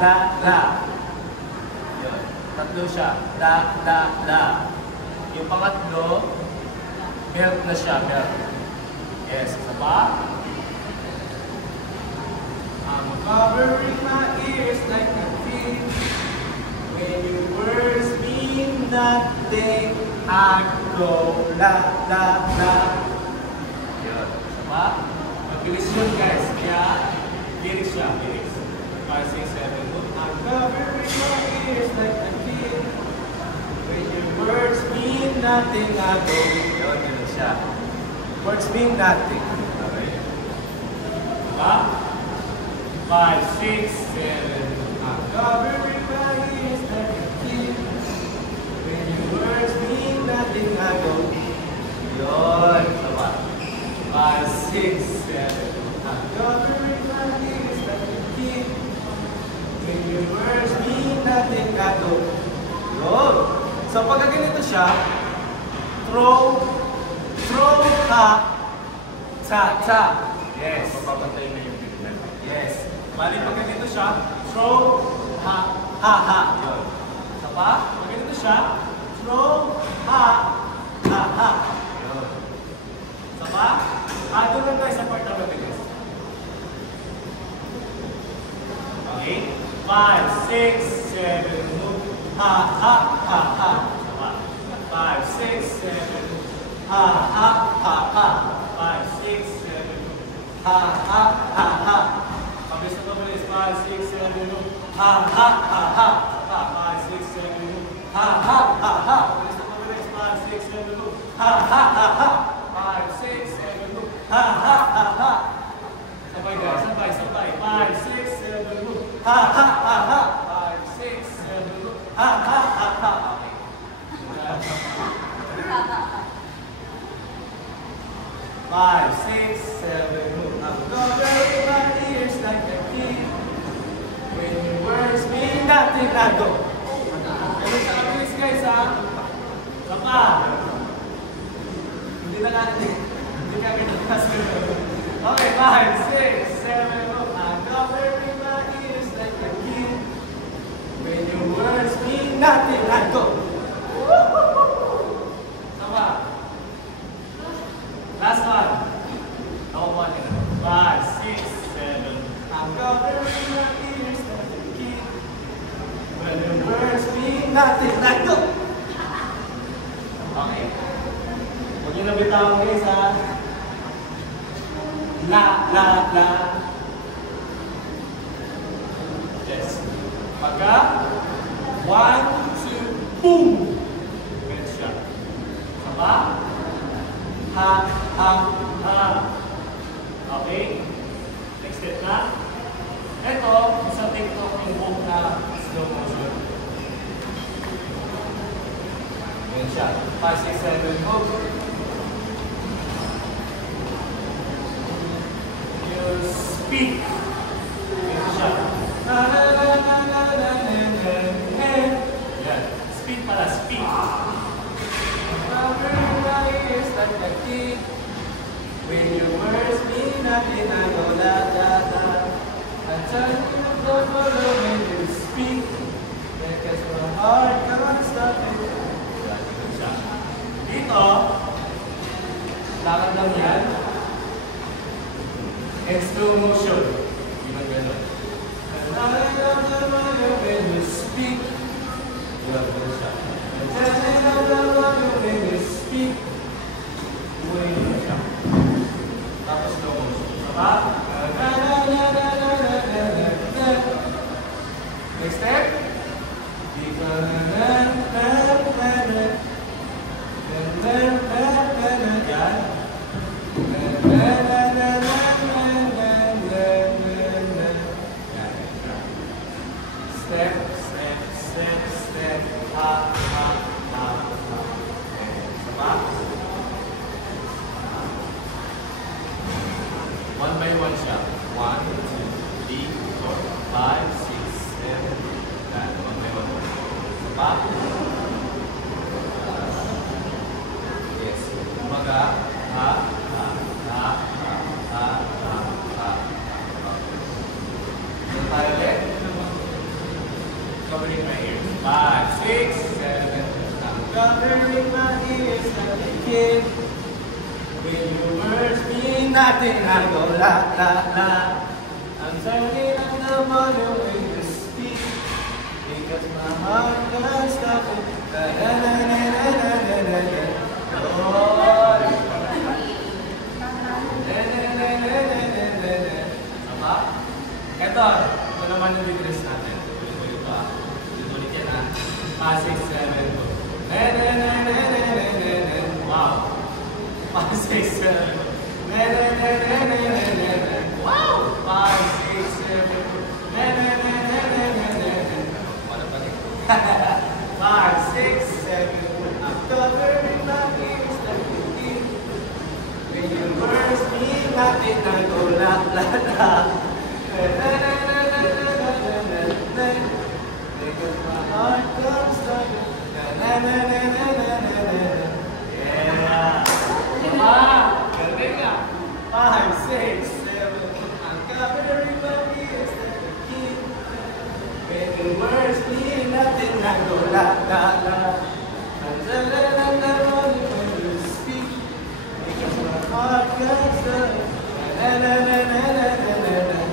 la. Yun. Tatlo siya. La. Yung pangatlo, belt na siya, belt. Yes, isa pa. I'm covering my ears like a kid. When your words mean nothing, I go la. Yun. Isa pa. Mabilis yun, guys. Kaya, lyrics siya, lyrics. 5, 6, 7, move. I'm covering my ears like a kid. When your words mean nothing, I go. Yun, ganun siya. Words mean nothing. Okay. Diba? 5, 6, 7. I'm covering my ears like a kid. When your words mean nothing, I go. Yun. Diba? 5, 6, 7. I'm covering my ears like a kid. When your words mean nothing, I go. Yun. So pag ganito siya, throw, ha, ta. Yes. Mapapantay na yung bigyan. Yes. Bali pag ganito siya, throw, ha. Yun. Isa pa, pag ganito siya, throw, ha. Yun. Isa pa, doon lang tayo sa part na mabilis. Okay? 5, 6, 7, move. Ha. Isa pa. 5, 6, 7, move. Ha. 5, 6, 7, move. Ha. Pabilis na pabilis. 5, 6, 7, move. Ha. 5, 6, 7, move. Ha. Pabilis na pabilis. 5, 6, 7, move. Ha. 5, 6, 7, move. Ha. Sabay guys, sabay. 5, 6, 7, move. Ha. 5, 6, 7, move. Ha. Okay. 5, 6, 7, move. I'm covering my ears like a kid. When your words mean nothing, I go. Ganun sa kabilis guys ha. Saka. Hindi na natin. Hindi ka ganun. Okay, 5, 6, 7, move. I'm covering my ears like a kid. When your words mean nothing, I go. Saka. Last one. Ako mo natin. 5, 6, 7. I'm covering my ears like a kid. When your words mean nothing, I go. Okay. Huwag niyo nabitawan guys ha. La. Yes. Pagka 1, 2, boom! Ganyan siya. Saba? Ha. Okay? Next step na. Ito, isang TikTok yung book na slow motion. Ganyan siya. 5, 6, 7, move. You speak. Ganyan siya. Yan. Speak pala, speak. When your words mean nothing, I go la. I tell you to go follow when you speak. Because my heart can't stop it. Dito, lakad lang yan. And slow motion. Yung gano'n. And I love the way when you speak. Yan, gano'n siya. And tell me I love the way when you speak. Buhay siya. Tapos slow motion. Saka, next step. Step. One by one siya. 1, 2, 3, 4, 5, 6, 7, 8. One by one. Saba. Yes. Umaga. Ha. Doon tayo ulit. covering my ears like a kid. When your words mean nothing, I go la la la. I'm turning up the volume when you speak, because my heart can't stop it. La la la la la la la la la. Oh, la la la la la la la. Apa? Ito naman yung big rest natin. Ulit pa. Ulit yan ha. 5, 6, 7, go. Wow. 5, 6, 7. Wow. 5, 6, 7. Wala pa rin. 5, 6, 7. I'm covering my ears like a kid. When your words mean nothing, I go la la la. Because my heart comes thunder. Yeah. Galing ah. 5, 6, 7. I'm covering my ears like a kid. When the words mean nothing, I go la la la. La la la la la when you speak. Because my heart comes thunder. La la la la la la la.